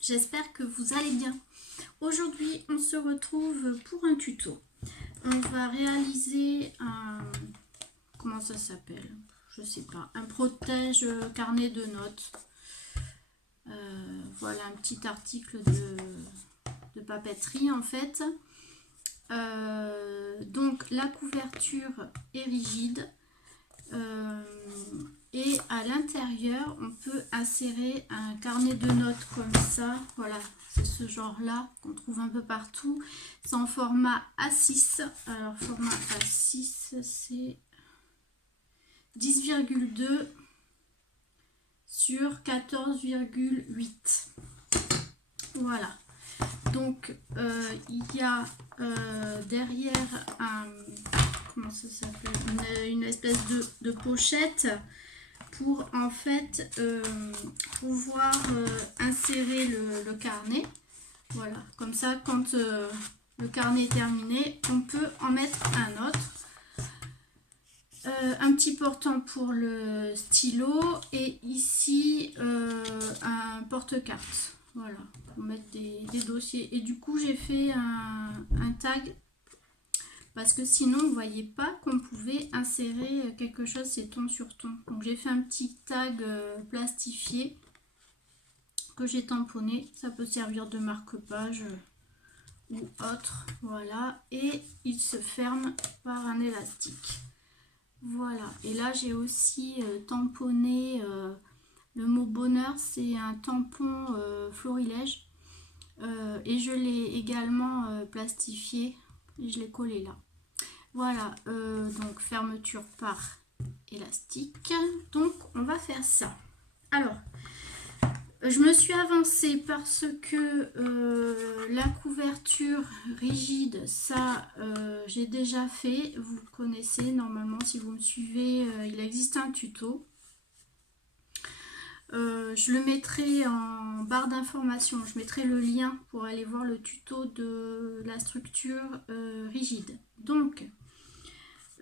j'espère que vous allez bien. Aujourd'hui, on se retrouve pour un tuto. On va réaliser un... Comment ça s'appelle? Je sais pas. Un protège carnet de notes. Voilà un petit article de papeterie en fait. Donc la couverture est rigide. Et à l'intérieur on peut insérer un carnet de notes comme ça. Voilà, c'est ce genre là qu'on trouve un peu partout. C'est en format A6. Alors format A6 c'est 10,2 sur 14,8. Voilà, donc il y a derrière un, comment ça s'appelle, une espèce de pochette pour en fait pouvoir insérer le carnet. Voilà, comme ça quand le carnet est terminé, on peut en mettre un autre. Un petit portant pour le stylo et ici un porte-carte. Voilà, pour mettre des dossiers. Et du coup, j'ai fait un tag parce que sinon, on ne voyait pas qu'on pouvait insérer quelque chose, c'est ton sur ton. Donc, j'ai fait un petit tag plastifié que j'ai tamponné. Ça peut servir de marque-page ou autre. Voilà, et il se ferme par un élastique. Voilà, et là j'ai aussi tamponné le mot bonheur, c'est un tampon florilège et je l'ai également plastifié et je l'ai collé là. Voilà, donc fermeture par élastique. Donc on va faire ça. Alors, je me suis avancée parce que la couverture rigide, ça j'ai déjà fait. Vous connaissez normalement si vous me suivez, il existe un tuto. Je le mettrai en barre d'information. Je mettrai le lien pour aller voir le tuto de la structure rigide. Donc,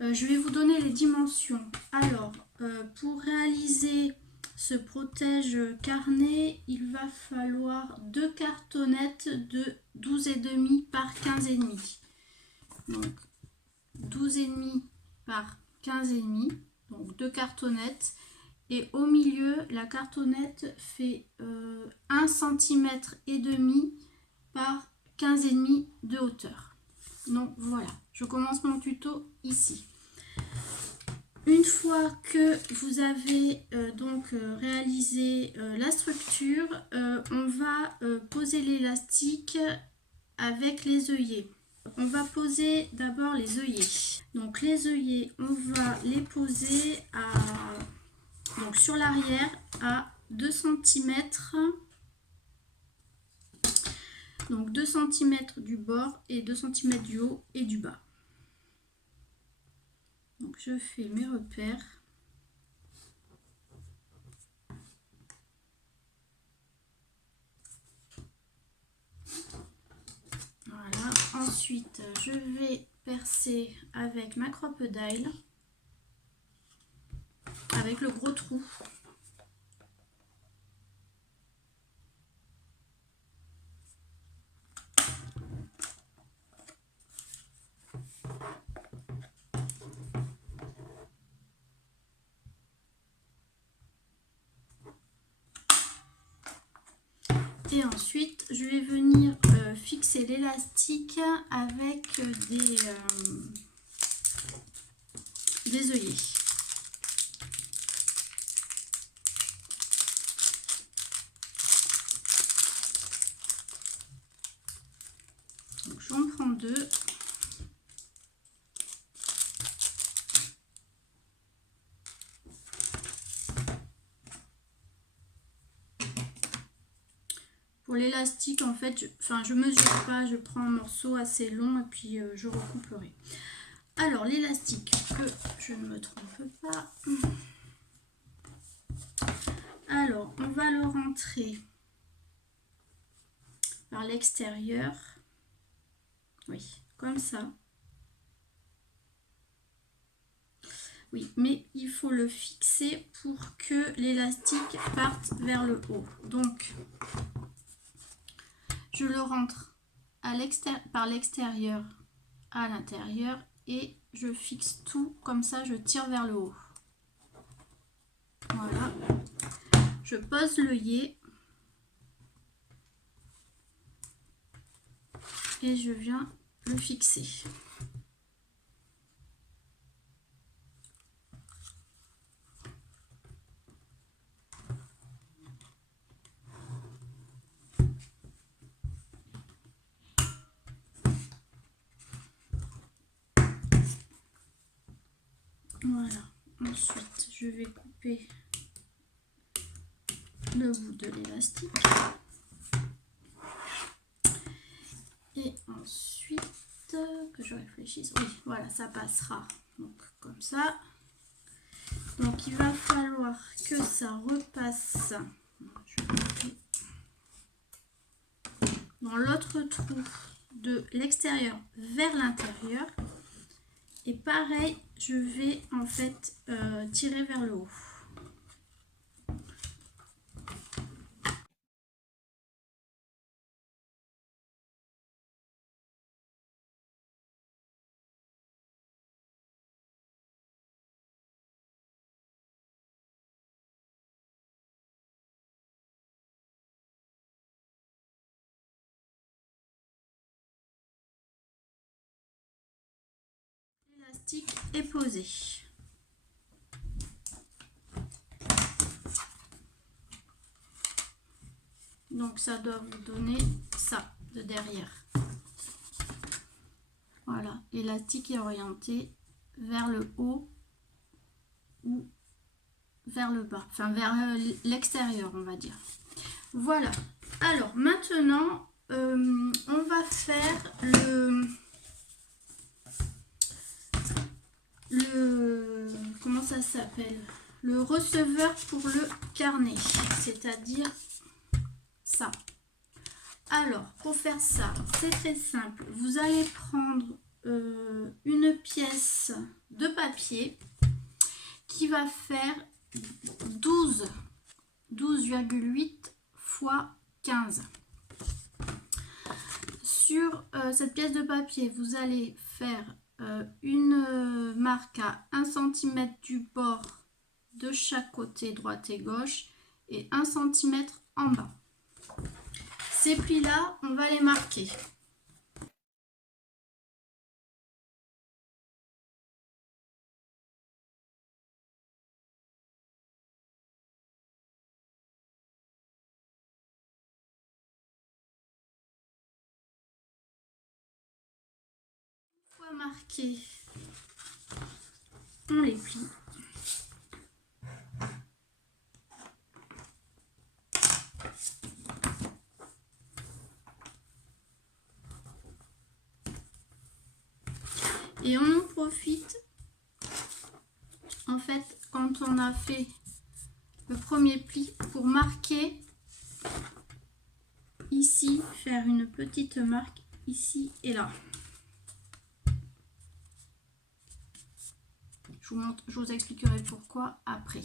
je vais vous donner les dimensions. Alors, pour réaliser ce protège carnet, il va falloir 2 cartonnettes de 12,5 par 15,5. Donc 12,5 par 15,5. Donc 2 cartonnettes. Et au milieu, la cartonnette fait 1 cm et demi par 15,5 de hauteur. Donc voilà, je commence mon tuto ici. Une fois que vous avez réalisé la structure, on va poser l'élastique avec les œillets. On va poser d'abord les œillets. Donc les œillets, on va les poser donc sur l'arrière à 2 cm. Donc 2 cm du bord et 2 cm du haut et du bas. Donc je fais mes repères. Voilà. Ensuite, je vais percer avec ma crocodile, avec le gros trou. Et ensuite, je vais venir fixer l'élastique avec des œillets. Donc j'en prends 2. Pour l'élastique, en fait, je mesure pas, je prends un morceau assez long et puis je recouperai. Alors, l'élastique, que je ne me trompe pas. Alors, on va le rentrer par l'extérieur. Oui, comme ça. Oui, mais il faut le fixer pour que l'élastique parte vers le haut. Donc, je le rentre par l'extérieur à l'intérieur et je fixe tout comme ça, je tire vers le haut. Voilà, je pose l'œillet et je viens le fixer. Voilà, ensuite je vais couper le bout de l'élastique et ensuite que je réfléchisse, oui voilà, ça passera donc comme ça. Donc il va falloir que ça repasse dans l'autre trou de l'extérieur vers l'intérieur. Et pareil, je vais en fait tirer vers le haut. L'élastique est posé. Donc ça doit vous donner ça de derrière. Voilà, l'élastique est orienté vers le haut ou vers le bas, enfin vers l'extérieur on va dire. Voilà, alors maintenant on va faire le comment ça s'appelle, le receveur pour le carnet, c'est-à-dire ça. Alors pour faire ça, c'est très simple, vous allez prendre une pièce de papier qui va faire 12,8 fois 15. Sur cette pièce de papier, vous allez faire une marque à 1 cm du bord de chaque côté, droite et gauche, et 1 cm en bas. Ces plis-là, on va les marquer. Une fois marqués, on les plie. Et on en profite, en fait, quand on a fait le premier pli, pour marquer ici, faire une petite marque ici et là. Je vous expliquerai pourquoi après.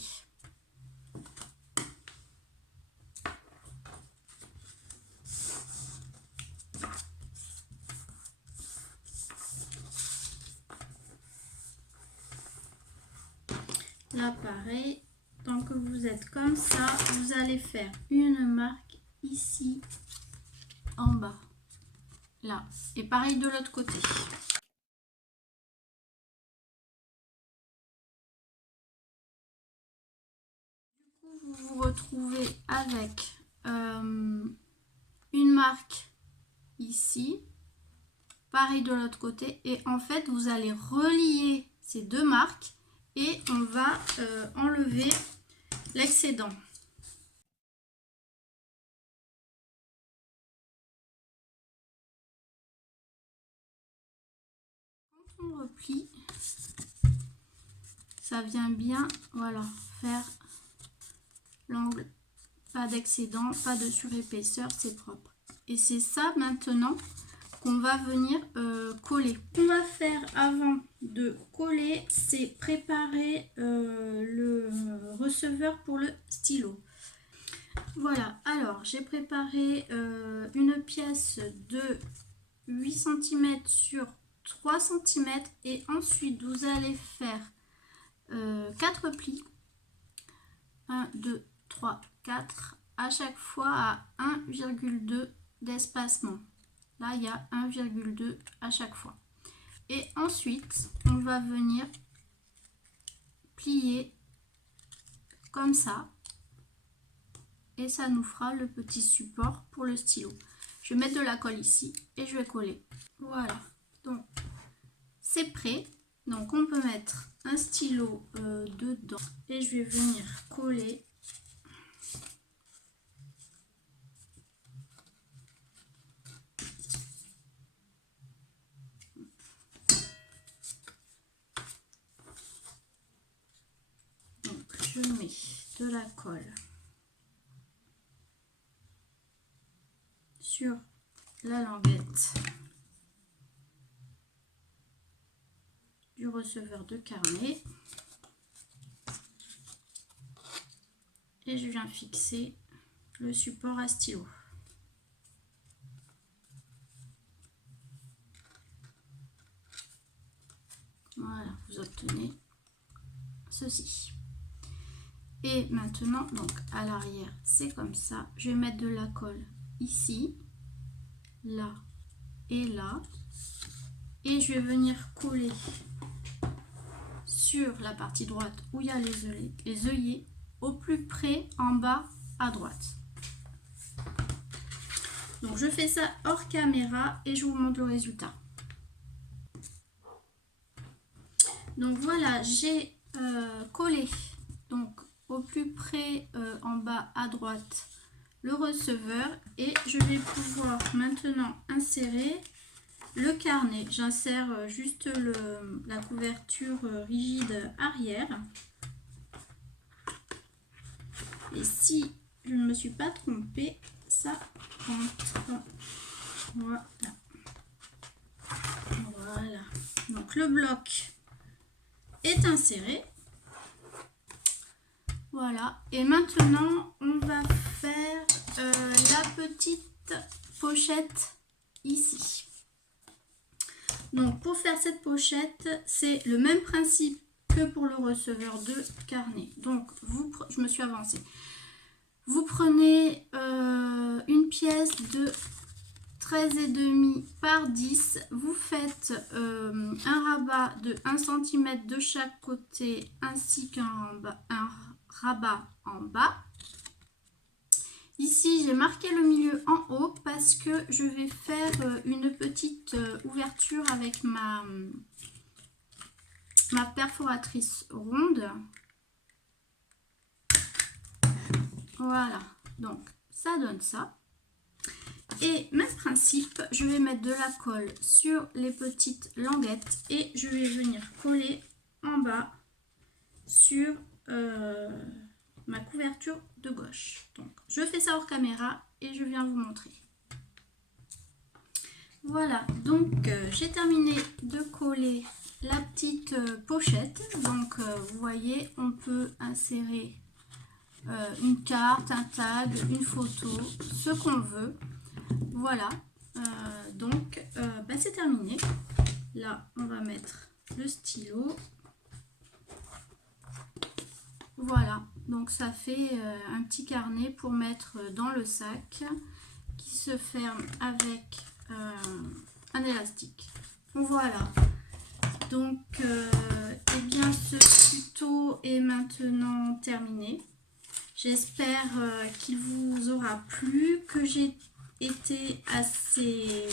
Là pareil, tant que vous êtes comme ça, vous allez faire une marque ici en bas, là, et pareil de l'autre côté. Du coup, vous vous retrouvez avec une marque ici, pareil de l'autre côté, et en fait vous allez relier ces deux marques et on va enlever l'excédent. Quand on replie, ça vient bien, voilà, faire l'angle, pas d'excédent, pas de surépaisseur, c'est propre. Et c'est ça maintenant qu'on va venir coller. Ce qu'on va faire avant de coller, c'est préparer le receveur pour le stylo. Voilà, alors j'ai préparé une pièce de 8 cm sur 3 cm et ensuite vous allez faire 4 plis. 1, 2, 3, 4 à chaque fois à 1,2 d'espacement. Là, il y a 1,2 à chaque fois. Et ensuite, on va venir plier comme ça. Et ça nous fera le petit support pour le stylo. Je vais mettre de la colle ici et je vais coller. Voilà, donc c'est prêt. Donc on peut mettre un stylo dedans et je vais venir coller. Donc je mets de la colle sur la languette du receveur de carnet et je viens fixer le support à stylo. Voilà, vous obtenez ceci. Et maintenant, donc à l'arrière, c'est comme ça. Je vais mettre de la colle ici, là et là. Et je vais venir coller sur la partie droite où il y a les œillets, au plus près en bas à droite. Donc je fais ça hors caméra et je vous montre le résultat. Donc voilà, j'ai collé donc au plus près en bas à droite le receveur et je vais pouvoir maintenant insérer le carnet. J'insère juste la couverture rigide arrière. Et si je ne me suis pas trompée, ça rentre. Voilà. Voilà. Donc le bloc est inséré. Voilà. Et maintenant, on va faire la petite pochette ici. Donc pour faire cette pochette, c'est le même principe que pour le receveur de carnet. Donc je me suis avancée. Vous prenez une pièce de 13,5 par 10. Vous faites un rabat de 1 cm de chaque côté ainsi qu'un rabat en bas. Ici, j'ai marqué le milieu en haut parce que je vais faire une petite ouverture avec ma perforatrice ronde. Voilà, donc ça donne ça. Et même principe, je vais mettre de la colle sur les petites languettes et je vais venir coller en bas sur ma couverture de gauche. Donc je fais ça hors caméra et je viens vous montrer. Voilà, donc j'ai terminé de coller la petite pochette. Donc vous voyez, on peut insérer une carte, un tag, une photo, ce qu'on veut. Voilà, donc c'est terminé. Là, on va mettre le stylo. Voilà, donc ça fait un petit carnet pour mettre dans le sac qui se ferme avec un élastique. Voilà, donc eh bien ce tuto est maintenant terminé. J'espère qu'il vous aura plu, que j'ai été assez